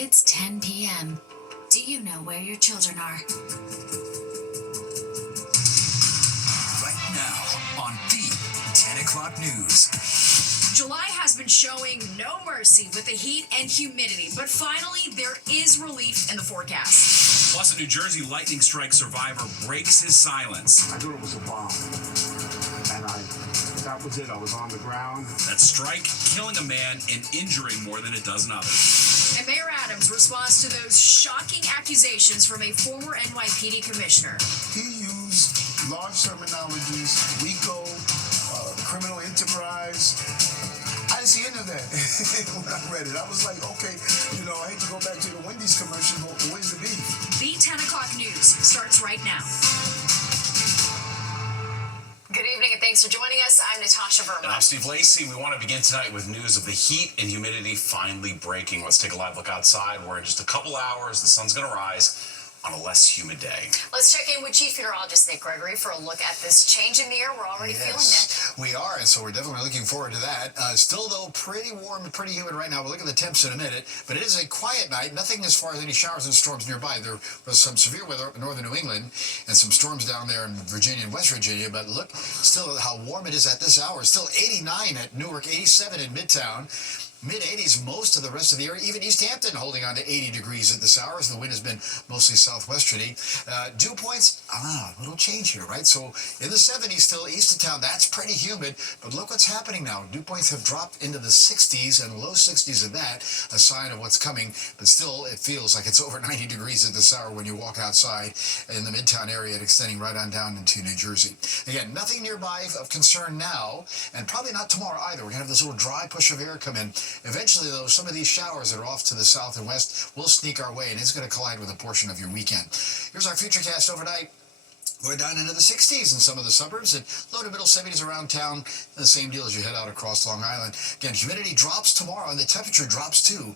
It's 10 p.m. Do you know where your children are? Right now on the 10 o'clock news. July has been showing no mercy with the heat and humidity, but finally there is relief in the forecast. Plus, a New Jersey lightning strike survivor breaks his silence. I thought it was a bomb, and that was it. I was on the ground. That strike killing a man and injuring more than a dozen others. And Mayor Adams responds to those shocking accusations from a former NYPD commissioner. He used large terminologies, RICO, criminal enterprise. I didn't see any of that when I read it. I was like, okay, I hate to go back to the Wendy's commercial, but where's the beef? The 10 o'clock news starts right now. Good evening and thanks for joining us. I'm Natasha Verma. And I'm Steve Lacey. We want to begin tonight with news of the heat and humidity finally breaking. Let's take a live look outside where in just a couple hours the sun's going to rise on a less humid day. Let's check in with Chief Meteorologist Nick Gregory for a look at this change in the air. We're already feeling it. We are, and so we're definitely looking forward to that. Still, though, pretty warm and pretty humid right now. We'll look at the temps in a minute, but it is a quiet night. Nothing as far as any showers and storms nearby. There was some severe weather up in northern New England and some storms down there in Virginia and West Virginia, but look still how warm it is at this hour. Still 89 at Newark, 87 in Midtown. Mid-80s most of the rest of the area. Even East Hampton holding on to 80 degrees at this hour. So the wind has been mostly southwesterly. Dew points, a little change here, right? So in the 70s still east of town. That's pretty humid. But look what's happening now. Dew points have dropped into the 60s and low 60s at that. A sign of what's coming. But still, it feels like it's over 90 degrees at this hour when you walk outside in the Midtown area and extending right on down into New Jersey. Again, nothing nearby of concern now. And probably not tomorrow either. We're going to have this little dry push of air come in. Eventually, though, some of these showers that are off to the south and west will sneak our way, and it's going to collide with a portion of your weekend. Here's our Futurecast overnight. We're down into the 60s in some of the suburbs and low to middle 70s around town. The same deal as you head out across Long Island. Again, humidity drops tomorrow and the temperature drops too.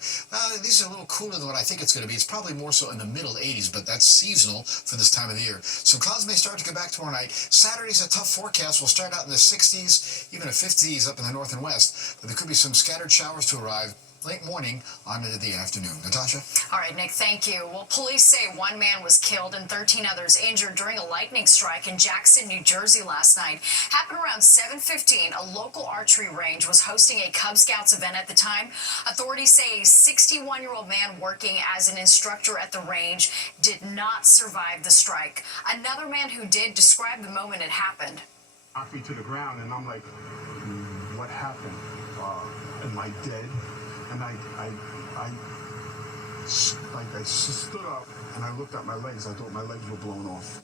These are a little cooler than what I think it's going to be. It's probably more so in the middle 80s, but that's seasonal for this time of the year. Some clouds may start to come back tomorrow night. Saturday's a tough forecast. We'll start out in the 60s, even a 50s up in the north and west. But there could be some scattered showers to arrive late morning on into the afternoon. Natasha? All right, Nick, thank you. Well, police say one man was killed and 13 others injured during a lightning strike in Jackson, New Jersey last night. Happened around 7:15. A local archery range was hosting a Cub Scouts event at the time. Authorities say a 61-year-old man working as an instructor at the range did not survive the strike. Another man who did described the moment it happened. Knocked me to the ground, and I'm like, what happened? Am I dead? And I stood up and I looked at my legs. I thought my legs were blown off.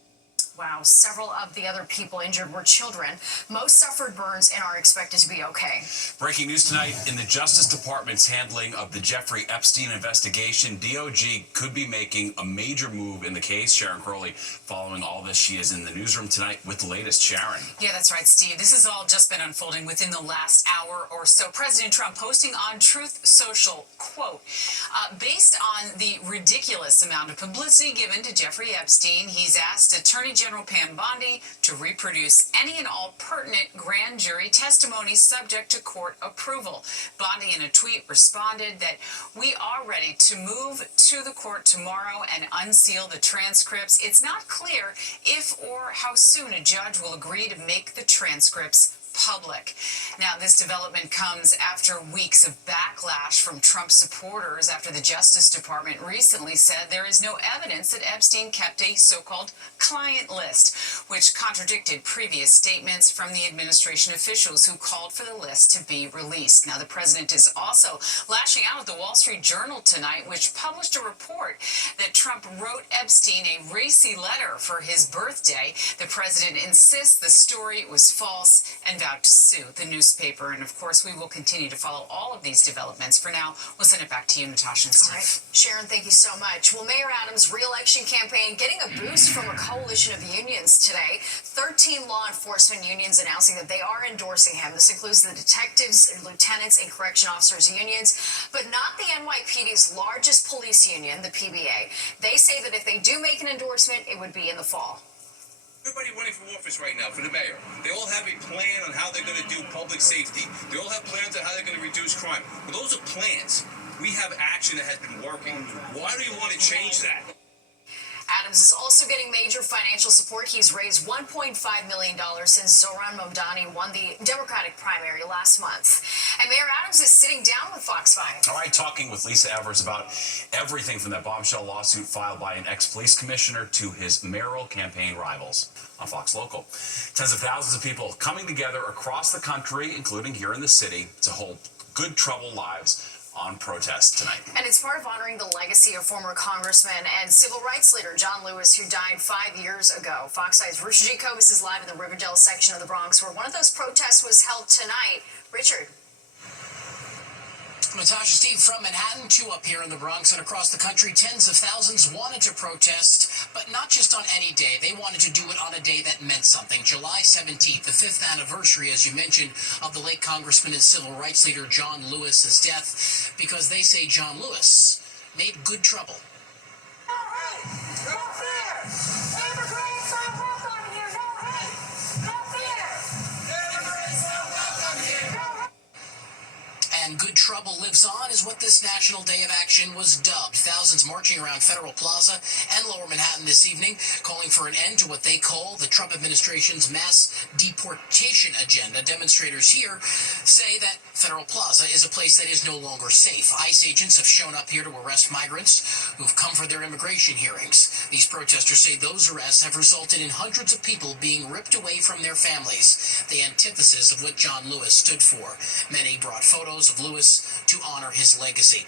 Wow, several of the other people injured were children. Most suffered burns and are expected to be okay. Breaking news tonight, in the Justice Department's handling of the Jeffrey Epstein investigation, DOJ could be making a major move in the case. Sharon Crowley, following all this, she is in the newsroom tonight with the latest. Sharon. Yeah, that's right, Steve. This has all just been unfolding within the last hour or so. President Trump posting on Truth Social, quote, based on the ridiculous amount of publicity given to Jeffrey Epstein, he's asked Attorney General Pam Bondi to reproduce any and all pertinent grand jury testimonies subject to court approval. Bondi in a tweet responded that we are ready to move to the court tomorrow and unseal the transcripts. It's not clear if or how soon a judge will agree to make the transcripts public. Now, this development comes after weeks of backlash from Trump supporters after the Justice Department recently said there is no evidence that Epstein kept a so-called client list, which contradicted previous statements from the administration officials who called for the list to be released. Now, the president is also lashing out at the Wall Street Journal tonight, which published a report that Trump wrote Epstein a racy letter for his birthday. The president insists the story was false and vowed to sue the newspaper. And of course, we will continue to follow all of these developments. For now, we'll send it back to you, Natasha and Steve. All right. Sharon, thank you so much. Well, Mayor Adams' re-election campaign getting a boost from a coalition of unions today. 13 law enforcement unions announcing that they are endorsing him. This includes the detectives, lieutenants, and correction officers unions, but not the NYPD's largest police union, the PBA. They say that if they do make an endorsement, it would be in the fall. Everybody running for office right now, for the mayor, they all have a plan on how they're going to do public safety. They all have plans on how they're going to reduce crime. Well, those are plans. We have action that has been working. Why do you want to change that? Adams is also getting major financial support. He's raised $1.5 million since Zohran Mamdani won the Democratic primary last month. And Mayor Adams is sitting down with Fox 5. All right, talking with Lisa Evers about everything from that bombshell lawsuit filed by an ex-police commissioner to his mayoral campaign rivals on Fox Local. Tens of thousands of people coming together across the country, including here in the city, to hold Good Trouble Lives on protest tonight. And it's part of honoring the legacy of former Congressman and civil rights leader John Lewis, who died 5 years ago. Fox 5's Richard Jacobus is live in the Riverdale section of the Bronx, where one of those protests was held tonight. Richard. Natasha, Steve, from Manhattan to up here in the Bronx and across the country, tens of thousands wanted to protest, but not just on any day. They wanted to do it on a day that meant something. July 17th, the 5th anniversary, as you mentioned, of the late Congressman and civil rights leader John Lewis's death, because they say John Lewis made good trouble. And good trouble lives on is what this National Day of Action was dubbed. Thousands marching around Federal Plaza and Lower Manhattan this evening, calling for an end to what they call the Trump administration's mass deportation agenda. Demonstrators here say that Federal Plaza is a place that is no longer safe. ICE agents have shown up here to arrest migrants who've come for their immigration hearings. These protesters say those arrests have resulted in hundreds of people being ripped away from their families, the antithesis of what John Lewis stood for. Many brought photos of Lewis to honor his legacy.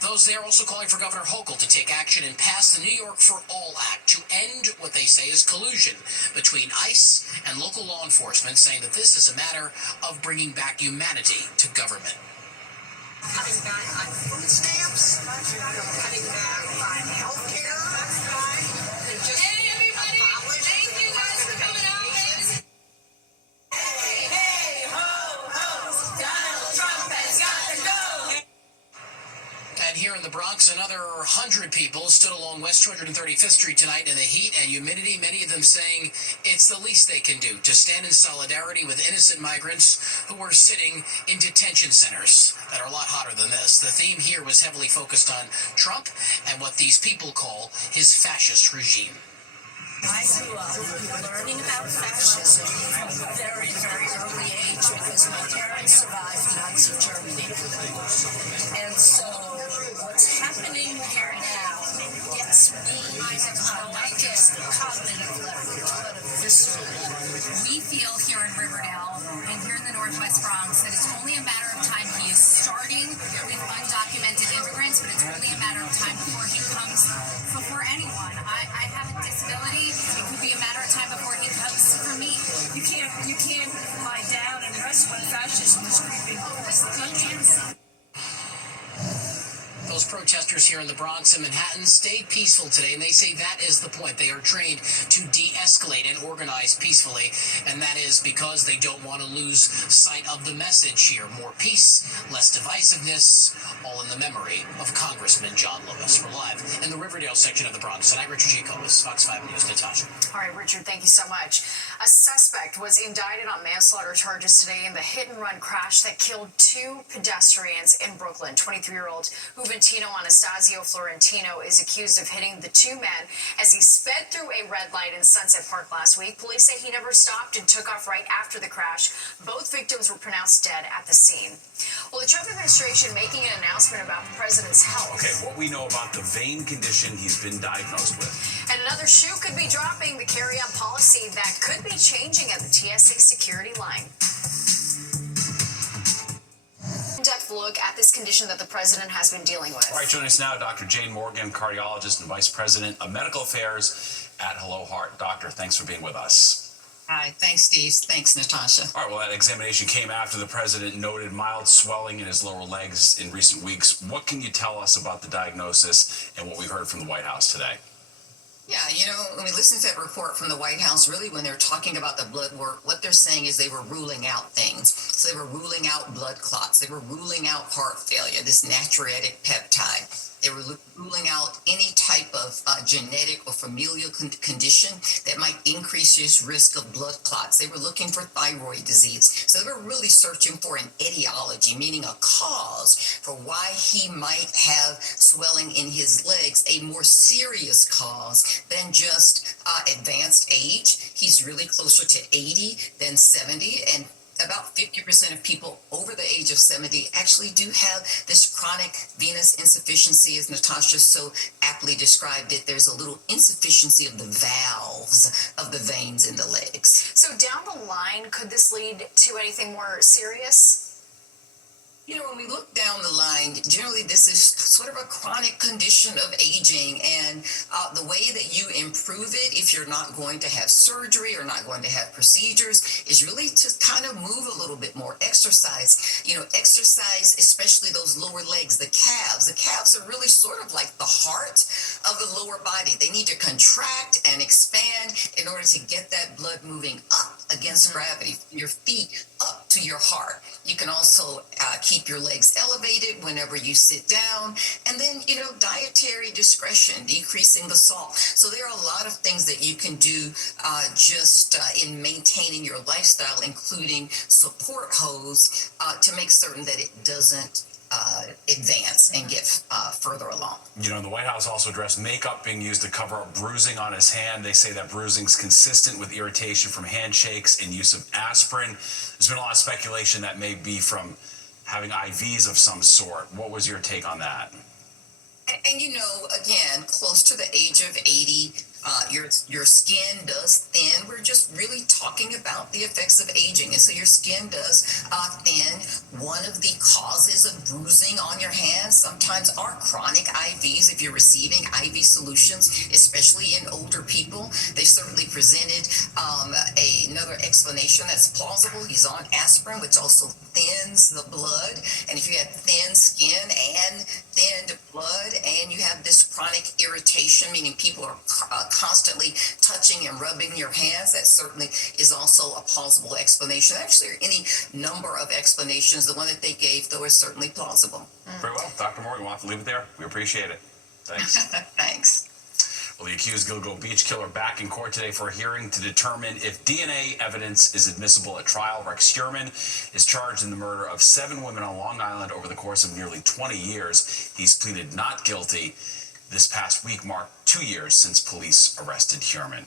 Those there also calling for Governor Hochul to take action and pass the New York for All Act to end what they say is collusion between ICE and local law enforcement, saying that this is a matter of bringing back humanity to government. Cutting back on food stamps, cutting back on health care. Hey, everybody! Thank you guys for coming out. Hey, ho, ho! Donald Trump has got to go! And here in the Bronx, another 100 people stood along West 235th Street tonight in the heat and humidity, many of them saying it's the least they can do to stand in solidarity with innocent migrants who were sitting in detention centers that are a lot hotter than this. The theme here was heavily focused on Trump and what these people call his fascist regime. I grew up learning about fascism from a very, very early age because my parents survived Nazi Germany. And so what's happening here now gets me not just the cognitive level, but a visceral level. We feel here in Riverdale and here in the Northwest Bronx that it's only a matter of time. He is starting with undocumented immigrants, but it's only a matter of time before he comes before anyone. I have a disability. It could be a matter of time before he comes for me. You can't lie down and rest when fascism is creeping across the country. Those protesters here in the Bronx and Manhattan stayed peaceful today, and they say that is the point. They are trained to de-escalate and organize peacefully, and that is because they don't want to lose sight of the message here. More peace, less divisiveness, all in the memory of Congressman John Lewis. We're live in the Riverdale section of the Bronx. Tonight, Richard Jacobus, Fox 5 News. Natasha. All right, Richard, thank you so much. A suspect was indicted on manslaughter charges today in the hit-and-run crash that killed two pedestrians in Brooklyn. 23-year-old Juventino Anastasio Florentino is accused of hitting the two men as he sped through a red light in Sunset Park last week. Police say he never stopped and took off right after the crash. Both victims were pronounced dead at the scene. Well, the Trump administration making an announcement about the president's health. Okay, what we know about the vein condition he's been diagnosed with. And another shoe could be dropping, the carry-on policy that could be changing at the TSA security line. In-depth look at this condition that the president has been dealing with. All right, joining us now, Dr. Jane Morgan, cardiologist and vice president of medical affairs at Hello Heart. Doctor, thanks for being with us. Hi, thanks, Steve. Thanks, Natasha. All right, well, that examination came after the president noted mild swelling in his lower legs in recent weeks. What can you tell us about the diagnosis and what we heard from the White House today? Yeah, when we listen to that report from the White House, really when they're talking about the blood work, what they're saying is they were ruling out things. So they were ruling out blood clots. They were ruling out heart failure, this natriuretic peptide. They were ruling out any type of genetic or familial condition that might increase his risk of blood clots. They were looking for thyroid disease. So they were really searching for an etiology, meaning a cause for why he might have swelling in his legs, a more serious cause than just advanced age. He's really closer to 80 than 70, and about 50% of people over the age of 70 actually do have this chronic venous insufficiency, as Natasha so aptly described it. There's a little insufficiency of the valves of the veins in the legs. So down the line, could this lead to anything more serious? You know, when we look down the line, generally this is sort of a chronic condition of aging, and the way that you improve it, if you're not going to have surgery or not going to have procedures, is really to kind of move a little bit more, exercise. You know, exercise, especially those lower legs, the calves. The calves are really sort of like the heart of the lower body. They need to contract and expand in order to get that blood moving up against gravity, from your feet up to your heart. You can also keep your legs elevated whenever you sit down. And then, you know, dietary discretion, decreasing the salt. So there are a lot of things that you can do just in maintaining your lifestyle, including support hose to make certain that it doesn't advance and get further along. You know, the White House also addressed makeup being used to cover up bruising on his hand. They say that bruising is consistent with irritation from handshakes and use of aspirin. There's been a lot of speculation that may be from having IVs of some sort. What was your take on that? And you know, again, close to the age of 80, your skin does thin. We're just really talking about the effects of aging. And so your skin does thin. One of the causes of bruising on your hands sometimes are chronic IVs. If you're receiving IV solutions, especially in older people, they certainly presented another explanation that's plausible. He's on aspirin, which also thins the blood. And if you have thin skin and thinned blood, and you have this chronic irritation, meaning people are constantly touching and rubbing your hands, that certainly is also a plausible explanation. Actually, any number of explanations. The one that they gave, though, is certainly plausible. Very well. Dr. Morgan, we'll have to leave it there. We appreciate it. Thanks. Thanks. Well, the accused Gilgo Beach killer back in court today for a hearing to determine if DNA evidence is admissible at trial. Rex Heuermann is charged in the murder of 7 women on Long Island over the course of nearly 20 years. He's pleaded not guilty. This past week marked 2 years since police arrested Heuermann.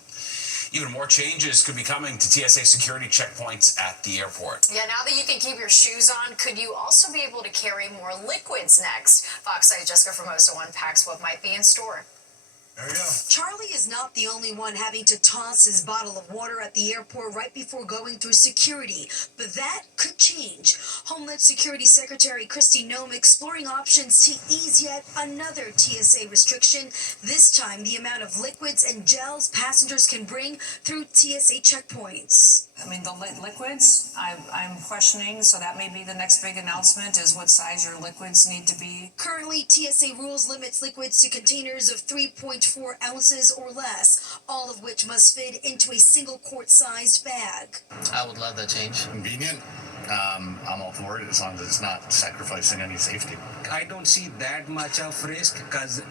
Even more changes could be coming to TSA security checkpoints at the airport. Yeah, now that you can keep your shoes on, could you also be able to carry more liquids next? Fox 8's Jessica Formoso unpacks what might be in store. There you go. Charlie is not the only one having to toss his bottle of water at the airport right before going through security, but that could change. Homeland Security Secretary Kristi Noem exploring options to ease yet another TSA restriction, this time the amount of liquids and gels passengers can bring through TSA checkpoints. I mean, the liquids, I'm questioning, so that may be the next big announcement, is what size your liquids need to be. Currently, TSA rules limits liquids to containers of 3.4 ounces or less, all of which must fit into a single quart-sized bag. I would love that change. Convenient. I'm all for it as long as it's not sacrificing any safety. I don't see that much of risk because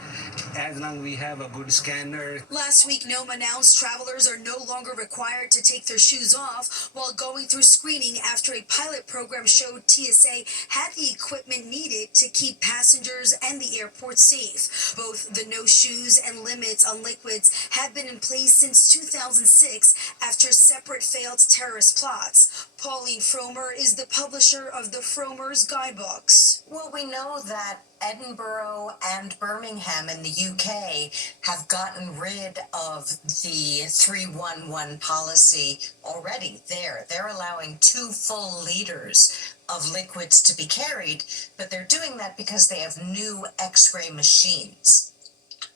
as long as we have a good scanner. Last week, Noem announced travelers are no longer required to take their shoes off while going through screening after a pilot program showed TSA had the equipment needed to keep passengers and the airport safe. Both the no shoes and limits on liquids have been in place since 2006 after separate failed terrorist plots. Pauline Frommer is the publisher of the Frommer's Guidebooks. Well, we know that Edinburgh and Birmingham in the UK have gotten rid of the 311 policy already there. They're allowing 2 full liters of liquids to be carried, but they're doing that because they have new X-ray machines.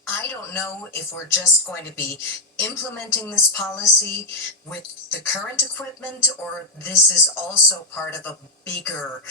I don't know if we're just going to be implementing this policy with the current equipment, or this is also part of a bigger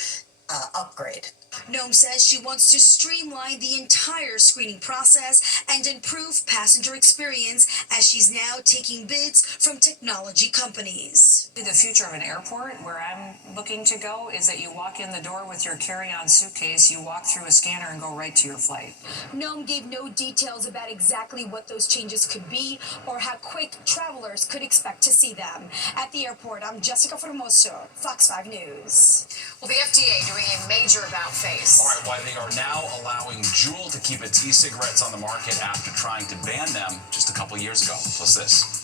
upgrade. Noem says she wants to streamline the entire screening process and improve passenger experience as she's now taking bids from technology companies. The future of an airport, where I'm looking to go, is that you walk in the door with your carry-on suitcase, you walk through a scanner and go right to your flight. Noem gave no details about exactly what those changes could be or how quick travelers could expect to see them. At the airport, I'm Jessica Formoso, Fox 5 News. Well, the FDA doing a major about-face. All right, why they are now allowing Juul to keep its e-cigarettes on the market after trying to ban them just a couple years ago. Plus this.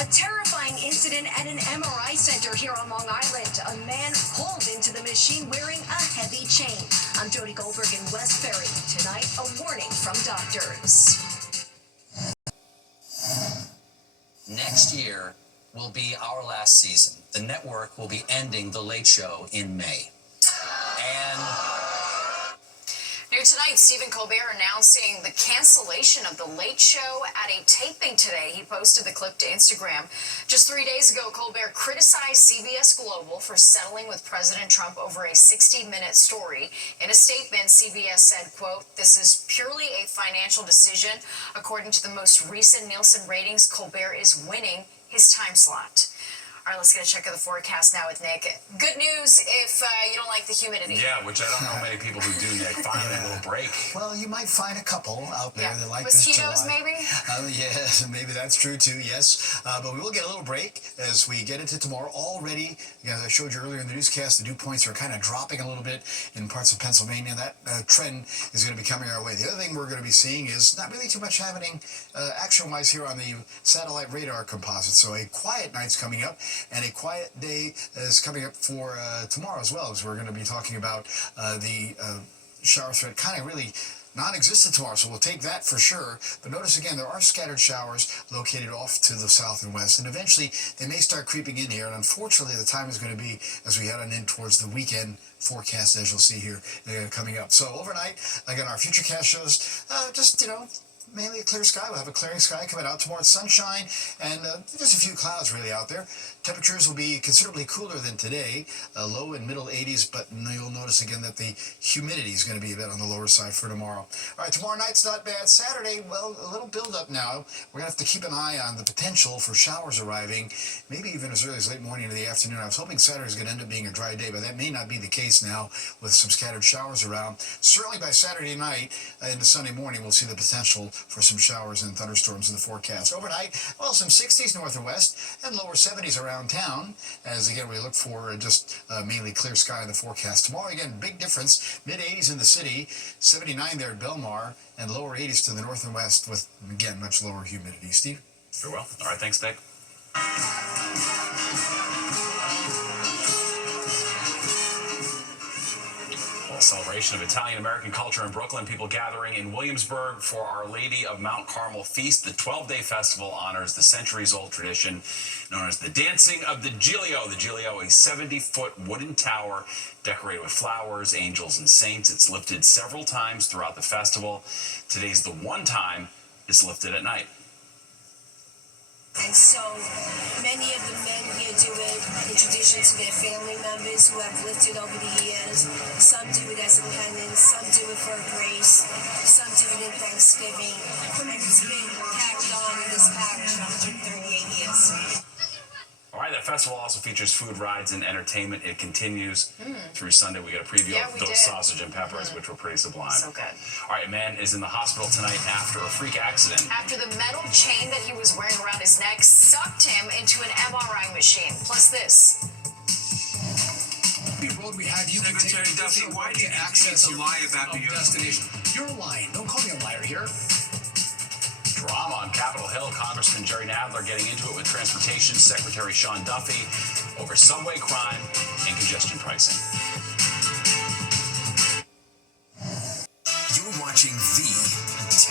A terrifying incident at an MRI center here on Long Island. A man pulled into the machine wearing a heavy chain. I'm Jody Goldberg in West Ferry. Tonight, a warning from doctors. Next year will be our last season. The network will be ending The Late Show in May. And New tonight, Stephen Colbert announcing the cancellation of The Late Show at a taping today. He posted the clip to Instagram. Just 3 days ago, Colbert criticized CBS Global for settling with President Trump over a 60-minute story. In a statement, CBS said, quote, "This is purely a financial decision. According to the most recent Nielsen ratings, Colbert is winning his time slot." All right, let's get a check of the forecast now with Nick. Good news if you don't like the humidity. Yeah, which I don't know many people who do, Nick. Finally, a little break. Well, you might find a couple out there that like mosquitoes, this July. maybe? Yes, maybe that's true too, yes. But we will get a little break as we get into tomorrow. Already, as I showed you earlier in the newscast, the dew points are kind of dropping a little bit in parts of Pennsylvania. That trend is going to be coming our way. The other thing we're going to be seeing is not really too much happening action-wise here on the satellite radar composite. So a quiet night's coming up, and a quiet day is coming up for tomorrow as well, as we're going to be talking about the shower threat kind of really non-existent tomorrow, so we'll take that for sure. But notice again, there are scattered showers located off to the south and west, and eventually they may start creeping in here, and unfortunately the time is going to be as we head on in towards the weekend forecast, as you'll see here coming up. So overnight, again, our futurecast shows just, mainly a clear sky. We'll have a clearing sky coming out tomorrow. It's sunshine and just a few clouds really out there. Temperatures will be considerably cooler than today, low and middle 80s, but you'll notice again that the humidity is going to be a bit on the lower side for tomorrow. All right, tomorrow night's not bad. Saturday, well, a little build-up now. We're going to have to keep an eye on the potential for showers arriving, maybe even as early as late morning into the afternoon. I was hoping Saturday's going to end up being a dry day, but that may not be the case now with some scattered showers around. Certainly by Saturday night into Sunday morning, we'll see the potential for some showers and thunderstorms in the forecast. Overnight, well, some 60s north and west and lower 70s around town, as again we look for just mainly clear sky in the forecast. Tomorrow again, big difference, mid 80s in the city, 79 there at Belmar, and lower 80s to the north and west with again much lower humidity. Steve? Very well. All right, thanks, Nick. A celebration of Italian-American culture in Brooklyn. People gathering in Williamsburg for Our Lady of Mount Carmel Feast. The 12-day festival honors the centuries-old tradition known as the Dancing of the Giglio. The Giglio, a 70-foot wooden tower decorated with flowers, angels, and saints. It's lifted several times throughout the festival. Today's the one time it's lifted at night. And so many of the men here do it in tradition to their family members who have lifted over the years. Some do it as a penance, some do it for a grace, some do it in Thanksgiving. And it's been carried on in this parish for 138 years. All right, that festival also features food, rides, and entertainment. It continues through Sunday. We got a preview of those sausage and peppers, which were pretty sublime. So good. All right, a man is in the hospital tonight after a freak accident. After the metal chain that he was wearing around his neck sucked him into an MRI machine. Plus this. Road we have, you can take Duffy, why do you access a lie about your destination? You're lying. Don't call me a liar here. Drama on Capitol Hill. Congressman Jerry Nadler getting into it with Transportation Secretary Sean Duffy over subway crime and congestion pricing. You're watching the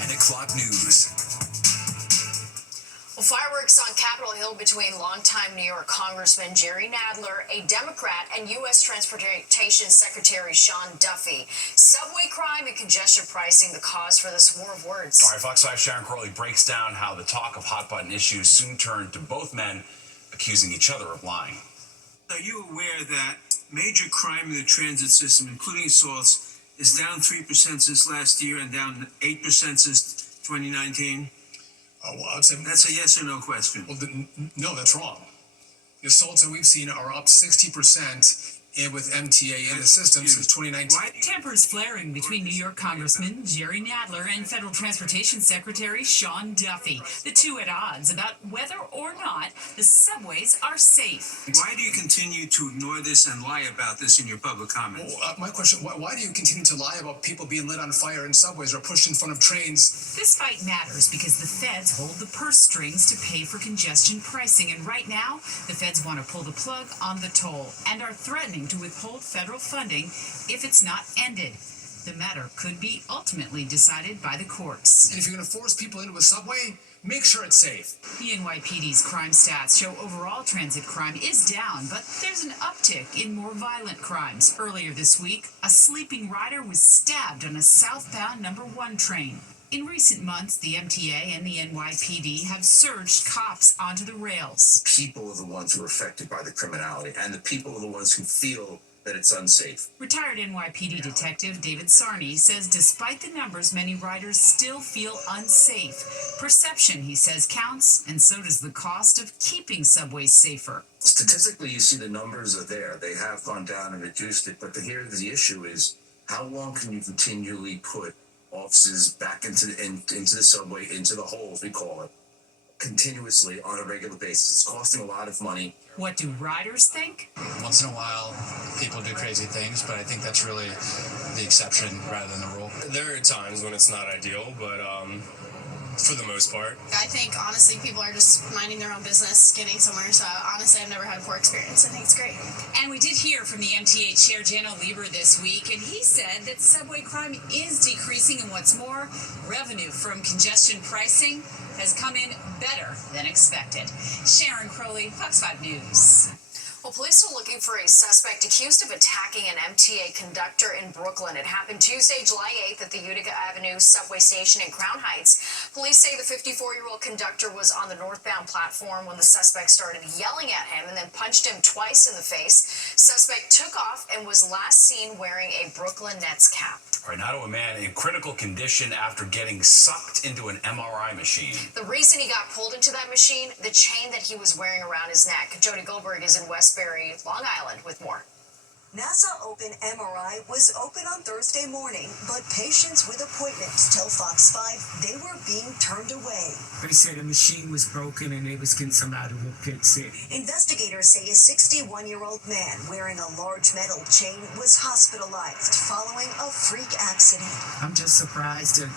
10 o'clock news. Well, fireworks on Capitol Hill between longtime New York Congressman Jerry Nadler, a Democrat, and U.S. Transportation Secretary Sean Duffy. Subway crime and congestion pricing, the cause for this war of words. All right, Fox 5 Sharon Crowley breaks down how the talk of hot-button issues soon turned to both men accusing each other of lying. Are you aware that major crime in the transit system, including assaults, is down 3% since last year and down 8% since 2019? Well, I'd say That's a yes or no question. Well, no, that's wrong. The assaults that we've seen are up 60% with MTA in the system since 2019. Tempers flaring between New York Congressman Jerry Nadler and Federal Transportation Secretary Sean Duffy, the two at odds about whether or not the subways are safe. Why do you continue to ignore this and lie about this in your public comments? Well, my question, why do you continue to lie about people being lit on fire in subways or pushed in front of trains? This fight matters because the feds hold the purse strings to pay for congestion pricing, and right now, the feds want to pull the plug on the toll and are threatening to withhold federal funding if it's not ended. The matter could be ultimately decided by the courts. And if you're going to force people into a subway, make sure it's safe. The NYPD's crime stats show overall transit crime is down, but there's an uptick in more violent crimes. Earlier this week, a sleeping rider was stabbed on a southbound number 1 train. In recent months, the MTA and the NYPD have surged cops onto the rails. People are the ones who are affected by the criminality, and the people are the ones who feel that it's unsafe. Retired NYPD detective David Sarney says despite the numbers, many riders still feel unsafe. Perception, he says, counts, and so does the cost of keeping subways safer. Statistically, you see the numbers are there. They have gone down and reduced it, but here the issue is, how long can you continually put officers back into the subway, into the holes, we call it, continuously on a regular basis? It's costing a lot of money. What do riders think? Once in a while, people do crazy things, but I think that's really the exception rather than the rule. There are times when it's not ideal, but for the most part. I think, honestly, people are just minding their own business, getting somewhere. So, honestly, I've never had a poor experience. I think it's great. And we did hear from the MTA chair, Janno Lieber, this week, and he said that subway crime is decreasing, and what's more, revenue from congestion pricing has come in better than expected. Sharon Crowley, Fox 5 News. Well, police are looking for a suspect accused of attacking an MTA conductor in Brooklyn. It happened Tuesday, July 8th at the Utica Avenue subway station in Crown Heights. Police say the 54-year-old conductor was on the northbound platform when the suspect started yelling at him and then punched him twice in the face. Suspect took off and was last seen wearing a Brooklyn Nets cap. All right, now to a man in critical condition after getting sucked into an MRI machine. The reason he got pulled into that machine, the chain that he was wearing around his neck. Jody Goldberg is in Westbury, Long Island with more. NASA Open MRI was open on Thursday morning, but patients with appointments tell Fox 5 they were being turned away. They said the machine was broken and they was getting somebody to fix it. Investigators say a 61-year-old man wearing a large metal chain was hospitalized following a freak accident. I'm just surprised that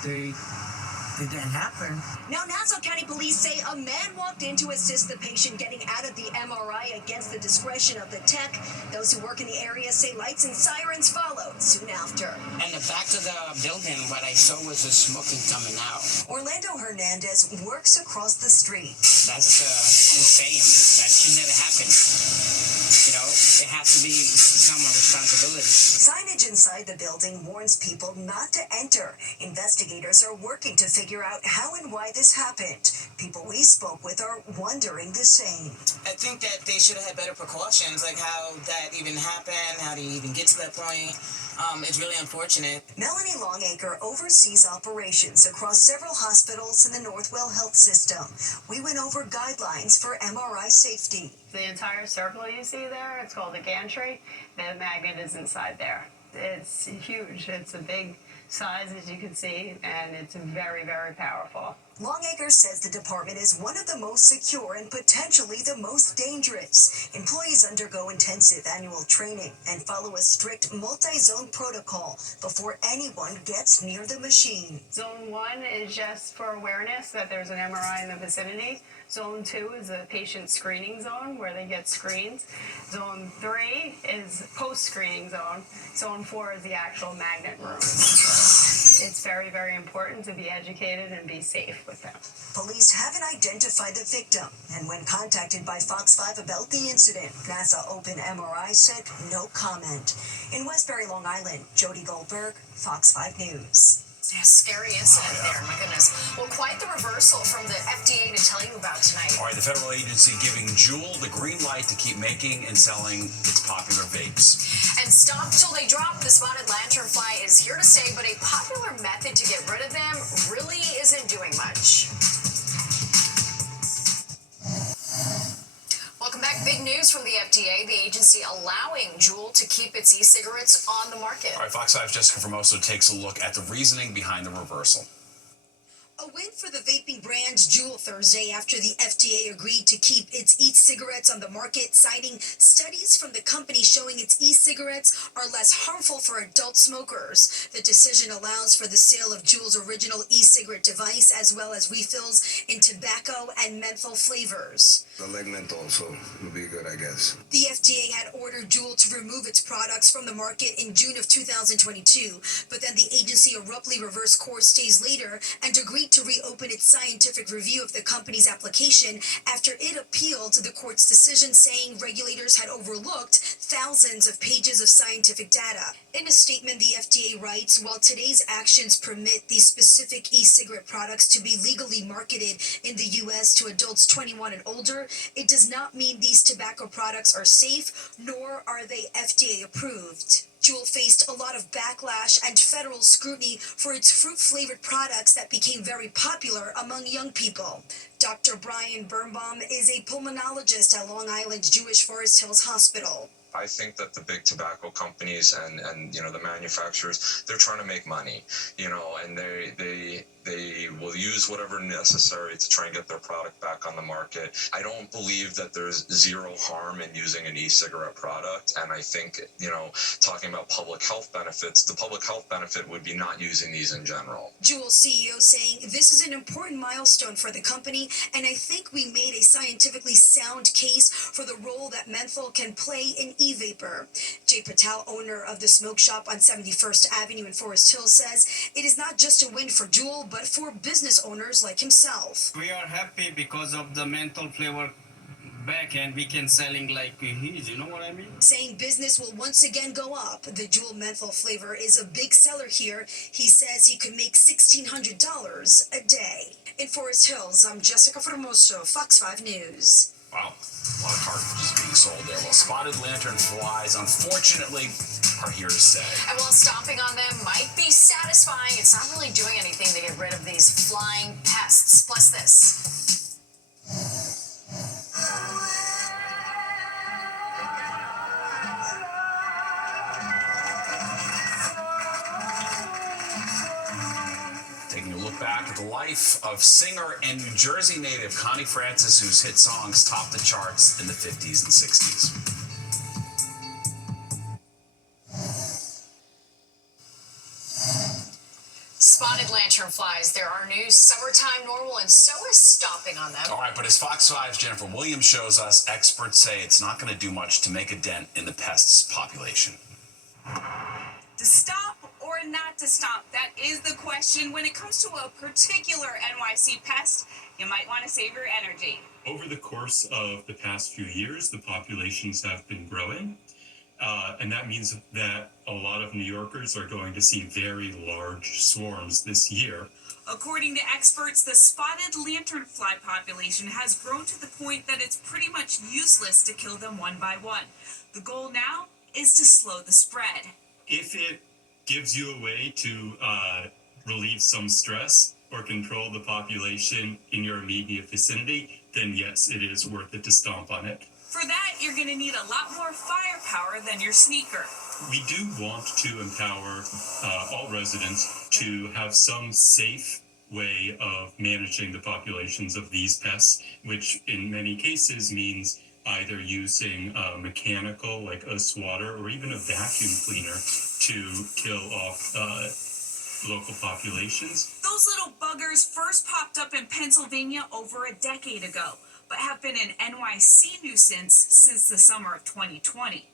that happen. Now, Nassau County Police say a man walked in to assist the patient getting out of the MRI against the discretion of the tech. Those who work in the area say lights and sirens followed soon after. In the back of the building, what I saw was the smoking coming out. Orlando Hernandez works across the street. That's insane. That should never happen. You know, it has to be someone's responsibility. Signage inside the building warns people not to enter. Investigators are working to figure out how and why this happened. People we spoke with are wondering the same. I think that they should have had better precautions, like how that even happened, how do you even get to that point. It's really unfortunate. Melanie Longacre oversees operations across several hospitals in the Northwell Health System. We went over guidelines for MRI safety. The entire circle you see there, it's called a gantry. The magnet is inside there. It's huge. It's a big size, as you can see, and it's very, very powerful. Longacre says the department is one of the most secure and potentially the most dangerous. Employees undergo intensive annual training and follow a strict multi-zone protocol before anyone gets near the machine. Zone 1 is just for awareness that there's an MRI in the vicinity. Zone 2 is a patient screening zone where they get screens. Zone 3 is post-screening zone. Zone 4 is the actual magnet room. It's very, very important to be educated and be safe with them. Police haven't identified the victim, and when contacted by Fox 5 about the incident, NASA Open MRI said no comment. In Westbury, Long Island, Jody Goldberg, Fox 5 News. Yeah, scary incident there, my goodness. Well, quite the reversal from the FDA to tell you about tonight. All right, the federal agency giving Juul the green light to keep making and selling its popular vapes. And stop till they drop. The spotted lanternfly is here to stay, but a popular method to get rid of them really isn't doing much. Welcome back. Big news from the FDA. The agency allowing Juul to keep its e-cigarettes on the market. All right, Fox 5's Jessica Formoso takes a look at the reasoning behind the reversal. A win for the vaping brand Juul Thursday after the FDA agreed to keep its e-cigarettes on the market, citing studies from the company showing its e-cigarettes are less harmful for adult smokers. The decision allows for the sale of Juul's original e-cigarette device as well as refills in tobacco and menthol flavors. The leg menthol also would be good, I guess. The FDA had ordered Juul to remove its products from the market in June of 2022, but then the agency abruptly reversed course days later and agreed to reopen its scientific review of the company's application after it appealed to the court's decision, saying regulators had overlooked thousands of pages of scientific data. In a statement, the FDA writes, while today's actions permit these specific e-cigarette products to be legally marketed in the U.S. to adults 21 and older, it does not mean these tobacco products are safe, nor are they FDA approved. Juul faced a lot of backlash and federal scrutiny for its fruit-flavored products that became very popular among young people. Dr. Brian Birnbaum is a pulmonologist at Long Island's Jewish Forest Hills Hospital. I think that the big tobacco companies and the manufacturers, they're trying to make money, and they will use whatever necessary to try and get their product back on the market. I don't believe that there's zero harm in using an e-cigarette product, and I think, talking about public health benefits, the public health benefit would be not using these in general. Juul CEO saying, this is an important milestone for the company, and I think we made a scientifically sound case for the role that menthol can play in e-vapor. Jay Patel, owner of the smoke shop on 71st Avenue in Forest Hills, says it is not just a win for Juul, but for business owners like himself. We are happy because of the menthol flavor back, and we can selling like huge, you know what I mean? Saying business will once again go up. The Juul menthol flavor is a big seller here. He says he could make $1,600 a day. In Forest Hills, I'm Jessica Formoso, Fox 5 News. Wow, a lot of cartridges being sold there. Well, spotted lanternflies, unfortunately, are here to stay. And while stomping on them might be satisfying, it's not really doing anything to get rid of these flying pests. Plus this. Taking a look back at the life of singer and New Jersey native Connie Francis, whose hit songs topped the charts in the 50s and 60s. Spotted lanternflies, they're our new summertime normal, and so is stomping on them. All right, but as Fox 5's Jennifer Williams shows us, experts say it's not going to do much to make a dent in the pest's population. To stop or not to stop? That is the question. When it comes to a particular NYC pest, you might want to save your energy. Over the course of the past few years, the populations have been growing. And that means that a lot of New Yorkers are going to see very large swarms this year. According to experts, the spotted lanternfly population has grown to the point that it's pretty much useless to kill them one by one. The goal now is to slow the spread. If it gives you a way to relieve some stress or control the population in your immediate vicinity, then yes, it is worth it to stomp on it. For that, you're going to need a lot more firepower than your sneaker. We do want to empower all residents to have some safe way of managing the populations of these pests, which in many cases means either using mechanical, like a swatter, or even a vacuum cleaner to kill off local populations. Those little buggers first popped up in Pennsylvania over a decade ago, but have been an NYC nuisance since the summer of 2020.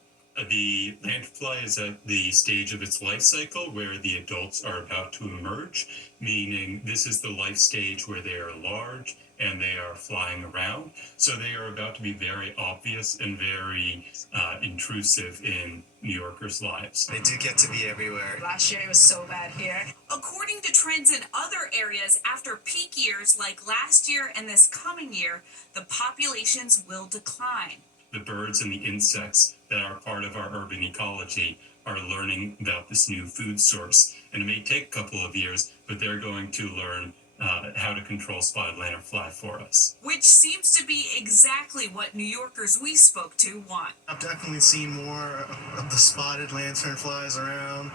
The lanternfly is at the stage of its life cycle where the adults are about to emerge, meaning this is the life stage where they are large and they are flying around. So they are about to be very obvious and very intrusive in New Yorkers' lives. They do get to be everywhere. Last year it was so bad here. According to trends in other areas, after peak years like last year and this coming year, the populations will decline. The birds and the insects that are part of our urban ecology are learning about this new food source. And it may take a couple of years, but they're going to learn how to control spotted lanternfly for us. Which seems to be exactly what New Yorkers we spoke to want. I've definitely seen more of the spotted lanternflies around.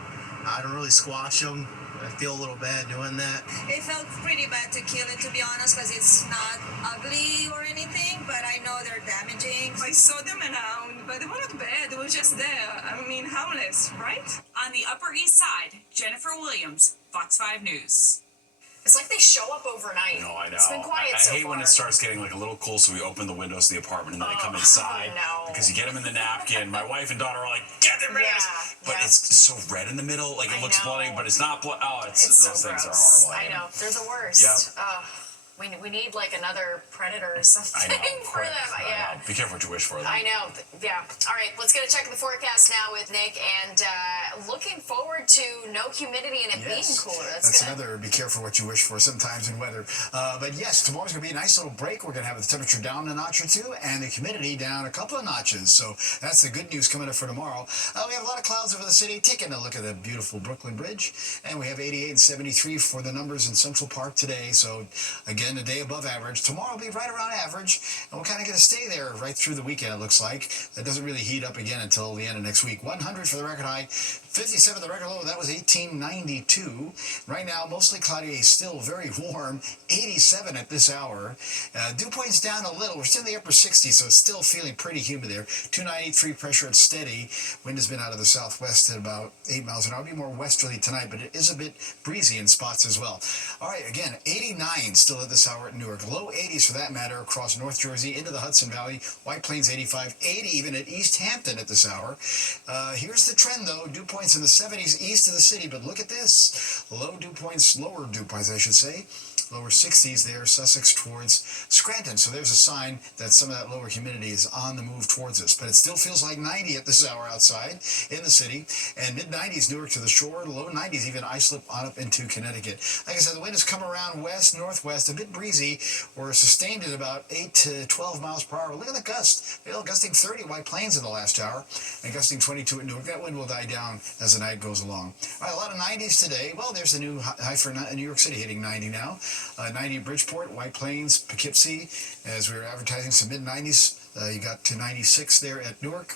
I don't really squash them. I feel a little bad doing that. It felt pretty bad to kill it, to be honest, because it's not ugly or anything, but I know they're damaging. I saw them around, but they were not bad. They were just there. I mean, harmless, right? On the Upper East Side, Jennifer Williams, Fox 5 News. It's like they show up overnight. No, I know. It's been quiet I so hate far. when it starts getting like a little cool, so we open the windows to the apartment and then they come inside. no. Because you get them in the napkin. My wife and daughter are like, get them in this! But it's so red in the middle, like it looks bloody, but it's not bloody. Oh, it's those so things gross. are horrible. I know. They're the worst. Yep. We need like another predator or something I know, for quick. them. I Yeah. know. Be careful what you wish for them. I know. Yeah. All right. Let's get a check of the forecast now with Nick, and looking forward to no humidity and it being cooler. That's good. another be careful what you wish for sometimes in weather. But yes, tomorrow's going to be a nice little break. We're going to have the temperature down a notch or two and the humidity down a couple of notches. So that's the good news coming up for tomorrow. We have a lot of clouds over the city. Taking a look at the beautiful Brooklyn Bridge. And we have 88 and 73 for the numbers in Central Park today. So again, a day above average. Tomorrow will be right around average. And we're kind of going to stay there right through the weekend, it looks like. That doesn't really heat up again until the end of next week. 100 for the record high. 57 the record low. That was 1892. Right now, mostly cloudy, still very warm. 87 at this hour. Dew point's down a little. We're still in the upper 60s, so it's still feeling pretty humid there. 293 pressure at steady. Wind has been out of the southwest at about 8 miles an hour. It'll be more westerly tonight, but it is a bit breezy in spots as well. All right, again, 89 still at this hour at Newark. Low 80s for that matter across North Jersey into the Hudson Valley. White Plains 85, 80 even at East Hampton at this hour. Here's the trend though. Dew points in the 70s east of the city, but look at this. Lower dew points, I should say. Lower 60s there, Sussex towards Scranton. So there's a sign that some of that lower humidity is on the move towards us. But it still feels like 90 at this hour outside in the city. And mid-90s Newark to the shore, low 90s even Islip on up into Connecticut. Like I said, the wind has come around west, northwest, a bit breezy. We're sustained at about 8 to 12 miles per hour. Look at the gust. Gusting 30 White Plains in the last hour and gusting 22 at Newark. That wind will die down as the night goes along. All right, a lot of 90s today. Well, there's the new high for New York City hitting 90 now. 90 at Bridgeport, White Plains, Poughkeepsie. As we were advertising some mid-90s, you got to 96 there at Newark.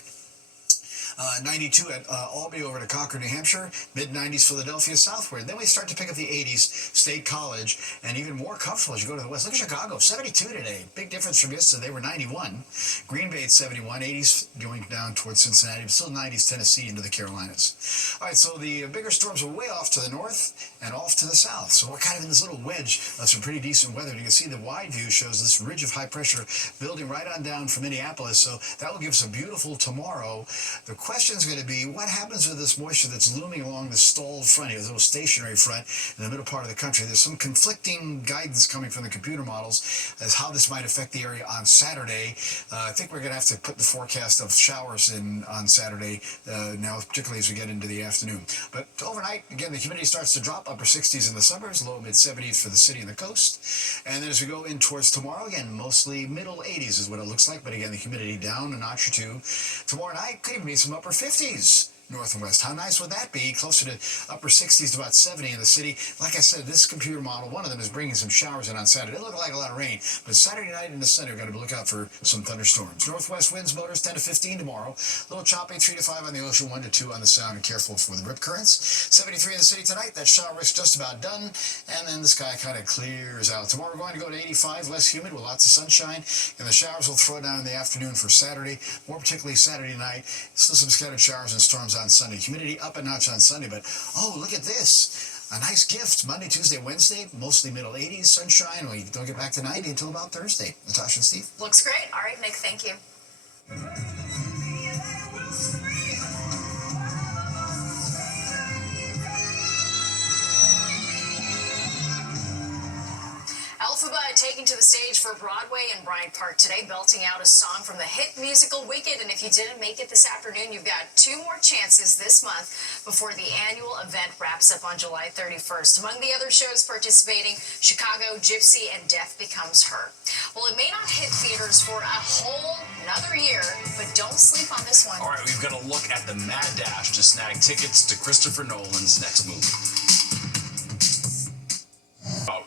92 at Albany over to Concord, New Hampshire. Mid-90s Philadelphia southward. Then we start to pick up the 80s, State College, and even more comfortable as you go to the west. Look at Chicago, 72 today. Big difference from yesterday. They were 91. Green Bay at 71. 80s going down towards Cincinnati, but still 90s Tennessee into the Carolinas. All right, so the bigger storms are way off to the north and off to the south. So we're kind of in this little wedge of some pretty decent weather. You can see the wide view shows this ridge of high pressure building right on down from Minneapolis. So that will give us a beautiful tomorrow. The question is going to be what happens with this moisture that's looming along the stalled front here, this little stationary front in the middle part of the country. There's some conflicting guidance coming from the computer models as how this might affect the area on Saturday. I think we're going to have to put the forecast of showers in on Saturday now, particularly as we get into the afternoon. But overnight, again, the humidity starts to drop, upper 60s in the suburbs, low mid-70s for the city and the coast. And then as we go in towards tomorrow, again, mostly middle 80s is what it looks like. But again, the humidity down a notch or two. Tomorrow night could even be some upper 50s north and west. How nice would that be? Closer to upper 60s to about 70 in the city. Like I said, this computer model, one of them is bringing some showers in on Saturday. It looked like a lot of rain, but Saturday night into Sunday, we've got to look out for some thunderstorms. Northwest winds, motors 10 to 15 tomorrow. A little choppy, 3 to 5 on the ocean, 1 to 2 on the sound, and careful for the rip currents. 73 in the city tonight. That shower risk just about done, and then the sky kind of clears out. Tomorrow we're going to go to 85, less humid with lots of sunshine, and the showers will throw down in the afternoon for Saturday, more particularly Saturday night. Still some scattered showers and storms on Sunday. Humidity up a notch on Sunday, but oh, look at this. A nice gift. Monday, Tuesday, Wednesday, mostly middle 80s, sunshine. We don't get back to 90 until about Thursday. Natasha and Steve. Looks great. All right, Nick, thank you. Elphaba taking to the stage for Broadway in Bryant Park today, belting out a song from the hit musical Wicked. And if you didn't make it this afternoon, you've got 2 more chances this month before the annual event wraps up on July 31st. Among the other shows participating, Chicago, Gypsy, and Death Becomes Her. Well, it may not hit theaters for a whole another year, but don't sleep on this one. All right, we've got a look at the mad dash to snag tickets to Christopher Nolan's next movie.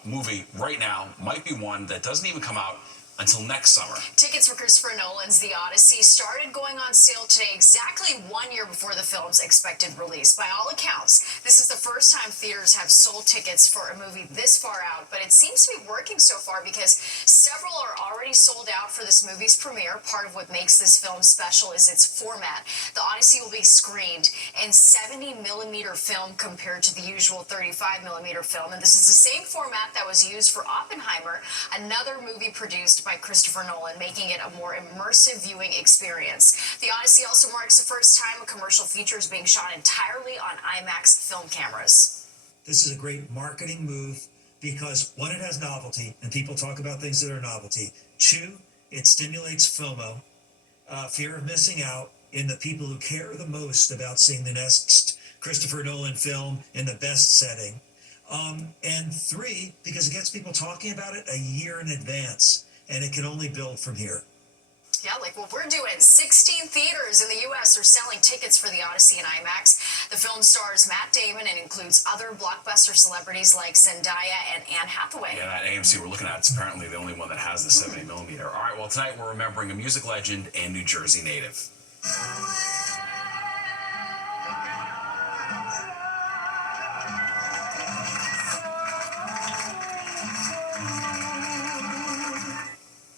Movie right now might be one that doesn't even come out until next summer. Tickets for Christopher Nolan's The Odyssey started going on sale today, exactly 1 year before the film's expected release. By all accounts, this is the first time theaters have sold tickets for a movie this far out, but it seems to be working so far because several are already sold out for this movie's premiere. Part of what makes this film special is its format. The Odyssey will be screened in 70mm film compared to the usual 35mm film, and this is the same format that was used for Oppenheimer, another movie produced by Christopher Nolan, making it a more immersive viewing experience. The Odyssey also marks the first time a commercial feature is being shot entirely on IMAX film cameras. This is a great marketing move because, 1, it has novelty, and people talk about things that are novelty. 2, it stimulates FOMO, fear of missing out, in the people who care the most about seeing the next Christopher Nolan film in the best setting. And 3, because it gets people talking about it a year in advance. And it can only build from here. Yeah, like what we're doing. 16 theaters in the U.S. are selling tickets for The Odyssey in IMAX. The film stars Matt Damon and includes other blockbuster celebrities like Zendaya and Anne Hathaway. Yeah, that AMC we're looking at is apparently the only one that has the 70mm. All right, well, tonight we're remembering a music legend and New Jersey native.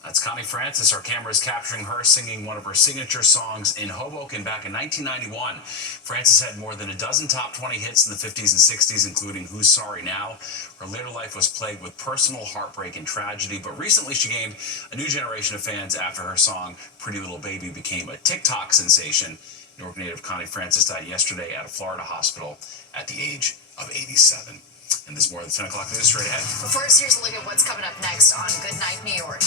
That's Connie Francis. Our camera is capturing her singing one of her signature songs in Hoboken back in 1991. Francis had more than a dozen top 20 hits in the 50s and 60s, including Who's Sorry Now. Her later life was plagued with personal heartbreak and tragedy, but recently she gained a new generation of fans after her song Pretty Little Baby became a TikTok sensation. Newark native Connie Francis died yesterday at a Florida hospital at the age of 87. And there's more of the 10 o'clock news straight ahead. But first, here's a look at what's coming up next on Good Night New York.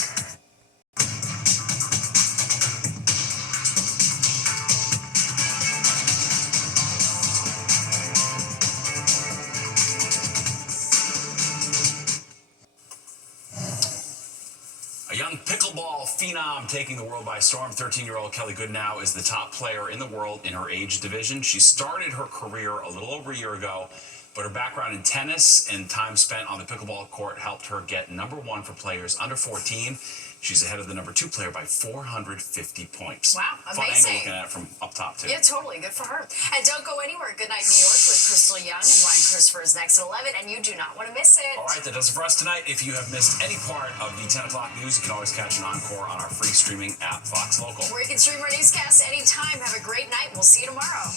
A young pickleball phenom taking the world by storm. 13-year-old Kelly Goodnow is the top player in the world in her age division. She started her career a little over a year ago, but her background in tennis and time spent on the pickleball court helped her get #1 for players under 14. She's ahead of the #2 player by 450 points. Wow, Fun angle amazing. looking at it from up top, too. Yeah, totally. Good for her. And don't go anywhere. Good Night New York with Crystal Young and Ryan Christopher is next at 11, and you do not want to miss it. All right, that does it for us tonight. If you have missed any part of the 10 o'clock news, you can always catch an encore on our free streaming app, Fox Local. Where you can stream our newscasts anytime. Have a great night. We'll see you tomorrow.